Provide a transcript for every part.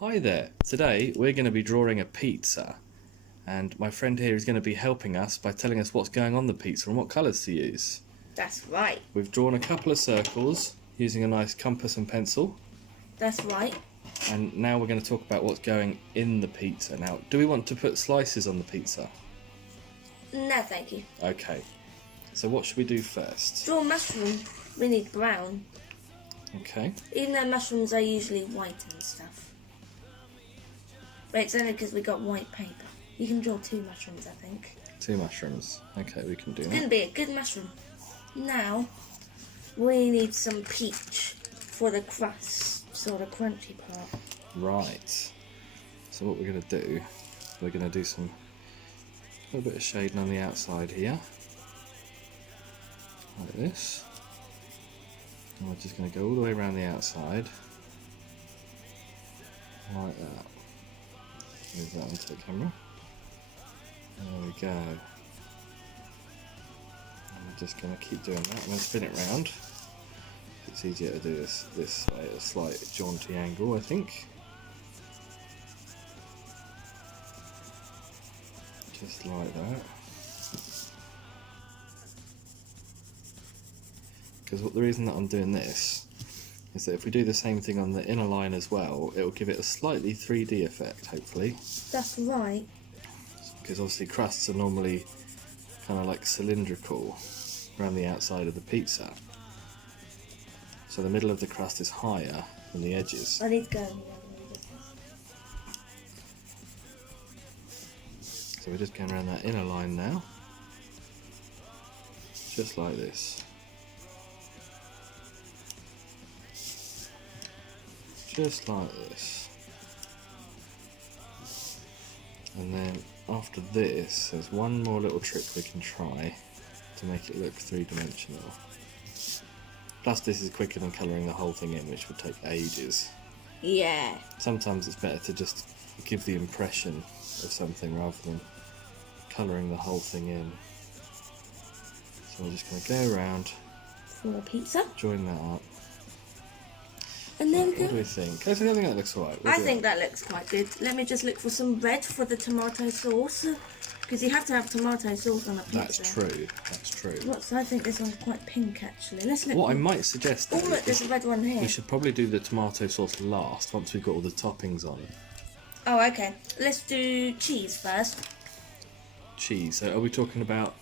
Hi there. Today we're going to be drawing a pizza, and my friend here is going to be helping us by telling us what's going on the pizza and what colours to use. That's right. We've drawn a couple of circles using a nice compass and pencil, That's right. and now we're going to talk about what's going in the pizza. Now, do we want to put slices on the pizza? No, thank you. Okay, so what should we do first? Draw mushroom. We need brown. Okay, Even though mushrooms are usually white and stuff. But it's only because we got white paper. You can draw 2 mushrooms, I think. 2 mushrooms. Okay, we can do It's going to that. be a good mushroom. Now, we need some peach for the crust, sort of crunchy part. Right, so what we're going to do, we're going to do a little bit of shading on the outside here. Like this. And we're just going to go all the way around the outside. Like that. Move that onto the camera. There we go. And we're just going to keep doing that. I'm going to spin it round. It's easier to do this way at a slight jaunty angle, I think. Just like that. Because the reason that I'm doing this is that if we do the same thing on the inner line as well, it will give it a slightly 3D effect, hopefully. That's right. Because obviously crusts are normally kind of like cylindrical around the outside of the pizza. So the middle of the crust is higher than the edges. I need to go. So we're just going around that inner line now. Just like this. Just like this. And then after this, there's one more little trick we can try to make it look 3-dimensional. Plus this is quicker than colouring the whole thing in, which would take ages. Yeah. Sometimes it's better to just give the impression of something rather than colouring the whole thing in. So we're just going to go around, For a pizza. join that up. And then What do we think? I think that looks alright. I think that looks quite good. Let me just look for some red for the tomato sauce. Because you have to have tomato sauce on a pizza. That's true. That's true. I think this one's quite pink actually. Let's look. What I might suggest Oh though, look, there's a red one here. we should probably do the tomato sauce last, once we've got all the toppings on. Oh, okay. Let's do cheese first. Cheese. So are we talking about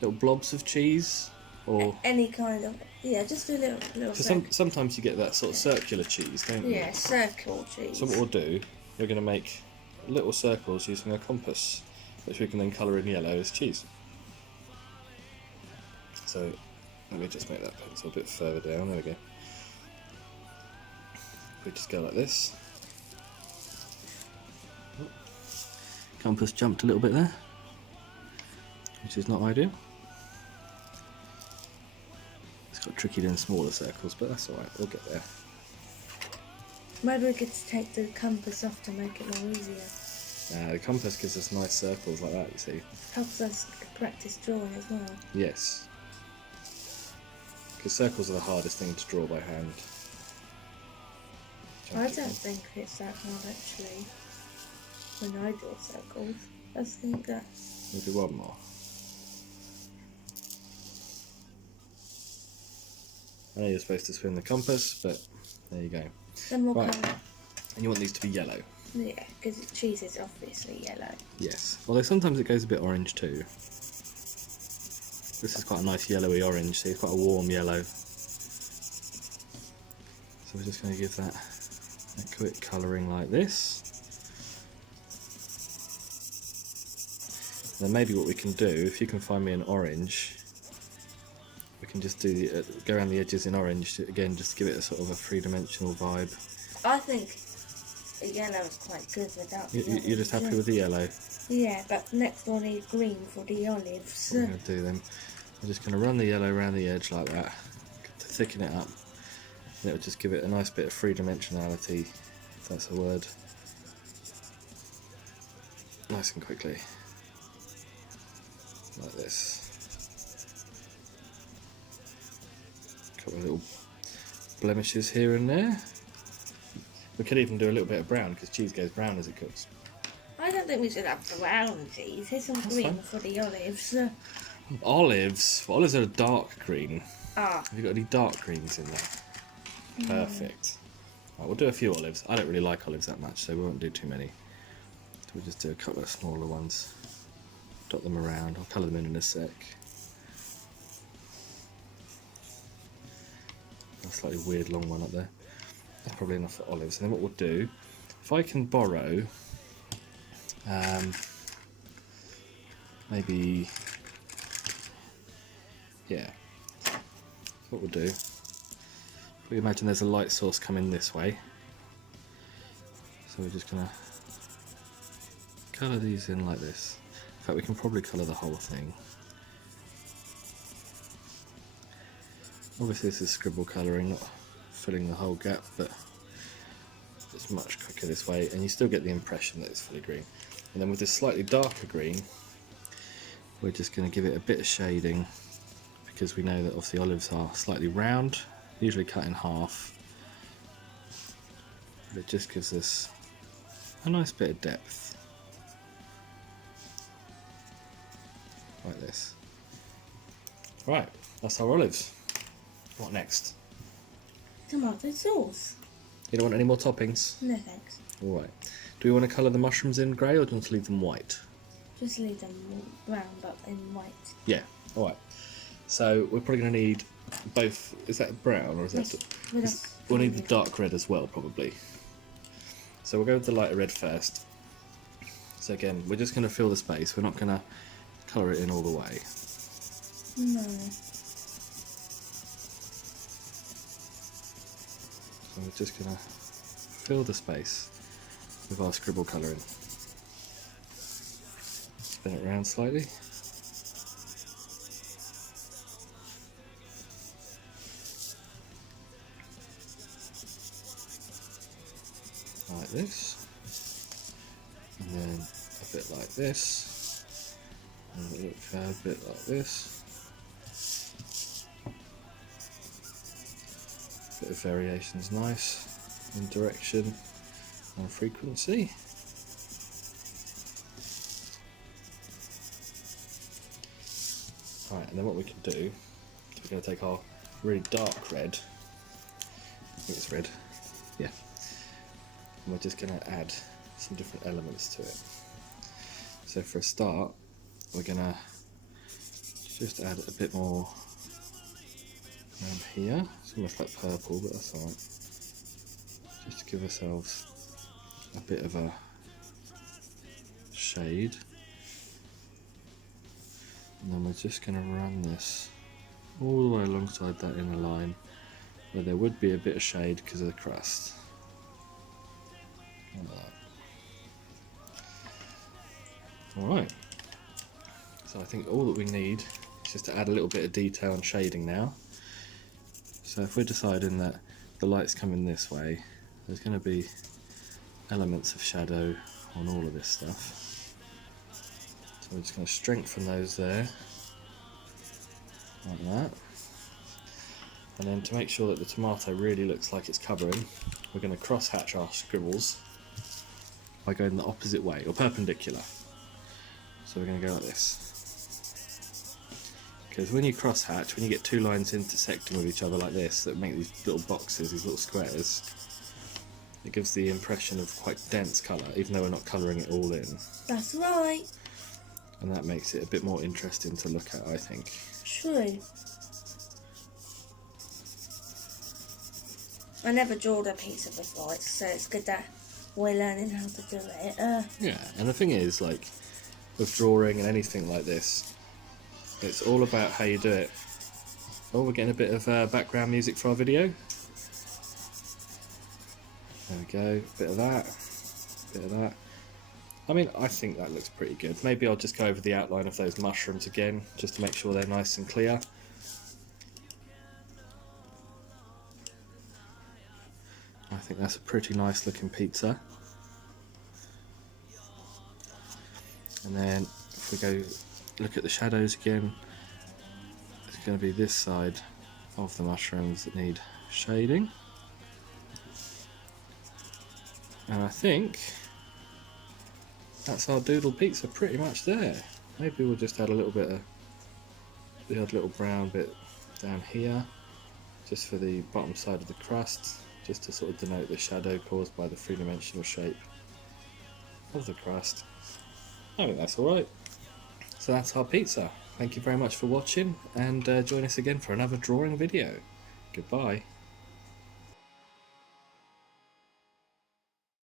little blobs of cheese? Or Any kind of... Yeah, just do little so sometimes you get that sort of circular cheese, don't you? Yeah, circle cheese. So what we'll do, you're going to make little circles using a compass, which we can then colour in yellow as cheese. So let me just make that pencil a bit further down. There we go. We just go like this. Compass jumped a little bit there, which is not ideal. It's got tricky doing smaller circles, but that's alright, we'll get there. Maybe we could take the compass off to make it more easier. The compass gives us nice circles like that, you see. Helps us practice drawing as well. Yes. Because circles are the hardest thing to draw by hand. I don't think it's that hard actually. When I draw circles, I think that... We'll do one more. I know you're supposed to spin the compass, but there you go. Then we'll Right. colour. And you want these to be yellow? Yeah, because cheese is obviously yellow. Yes. Although sometimes it goes a bit orange too. This is quite a nice yellowy orange, so it's quite a warm yellow. So we're just going to give that a quick colouring like this. Then maybe what we can do, if you can find me an orange, we can just do go around the edges in orange again, just to give it a sort of a 3-dimensional vibe. I think the yellow is quite good without the yellow. You're just happy with the yellow? Yeah, but next one is green for the olives. What I'm going to do then, I'm just going to run the yellow around the edge like that to thicken it up, and it'll just give it a nice bit of 3-dimensionality, if that's a word. Nice and quickly. Like this. Couple of little blemishes here and there. We could even do a little bit of brown because cheese goes brown as it cooks. I don't think we should have brown cheese. Here's some green fine. for the olives. Olives. Well, olives are a dark green. Ah, Have you got any dark greens in there? Perfect. Right, we'll do a few olives. I don't really like olives that much, so we won't do too many. So we'll just do a couple of smaller ones. Dot them around. I'll colour them in a sec. A slightly weird long one up there. That's probably enough for olives. And then what we'll do, if I can borrow maybe, yeah, what we'll do, we imagine there's a light source coming this way, so we're just gonna colour these in like this. In fact, we can probably colour the whole thing. Obviously this is scribble colouring, not filling the whole gap, but it's much quicker this way, and you still get the impression that it's fully green. And then with this slightly darker green, we're just going to give it a bit of shading, because we know that obviously olives are slightly round, usually cut in half, but it just gives us a nice bit of depth, like this. Right, that's our olives. What next? tomato sauce. You don't want any more toppings? No thanks. Alright. Do we want to colour the mushrooms in grey, or do you want to leave them white? Just leave them brown but in white. Yeah, alright. So we're probably going to need both. Is that brown, or is that... We'll need the dark red as well, probably. So we'll go with the lighter red first. So again, we're just going to fill the space. We're not going to colour it in all the way. No. So we're just going to fill the space with our scribble colouring. Spin it around slightly. Like this. And then a bit like this. And a little fair bit like this. Bit of variation's nice in direction and frequency. Right, and then what we can do is we're going to take our really dark red, I think it's red, yeah, and we're just going to add some different elements to it. So for a start, we're going to just add a bit more around here. It's almost like purple, but that's alright. Just to give ourselves a bit of a shade. And then we're just going to run this all the way alongside that inner line, where there would be a bit of shade because of the crust. Like that. Alright. So I think all that we need is just to add a little bit of detail and shading now. So if we're deciding that the light's coming this way, there's going to be elements of shadow on all of this stuff. So we're just going to strengthen those there, like that. And then to make sure that the tomato really looks like it's covering, we're going to cross hatch our scribbles by going the opposite way, or perpendicular. So we're going to go like this. Because when you cross hatch, when you get two lines intersecting with each other like this, that make these little boxes, these little squares, it gives the impression of quite dense colour, even though we're not colouring it all in. That's right. And that makes it a bit more interesting to look at, I think. True. I never drawed a pizza before, so it's good that we're learning how to do it. Yeah, and the thing is, like, with drawing and anything like this, it's all about how you do it. Oh, we're getting a bit of background music for our video. There we go, bit of that, bit of that. I mean, I think that looks pretty good. Maybe I'll just go over the outline of those mushrooms again, just to make sure they're nice and clear. I think that's a pretty nice looking pizza. And then if we go look at the shadows again, it's going to be this side of the mushrooms that need shading. And I think that's our doodle pizza pretty much there. Maybe we'll just add a little bit of the odd little brown bit down here, just for the bottom side of the crust, just to sort of denote the shadow caused by the three-dimensional shape of the crust. I think that's alright. So that's our pizza. Thank you very much for watching, and join us again for another drawing video. Goodbye.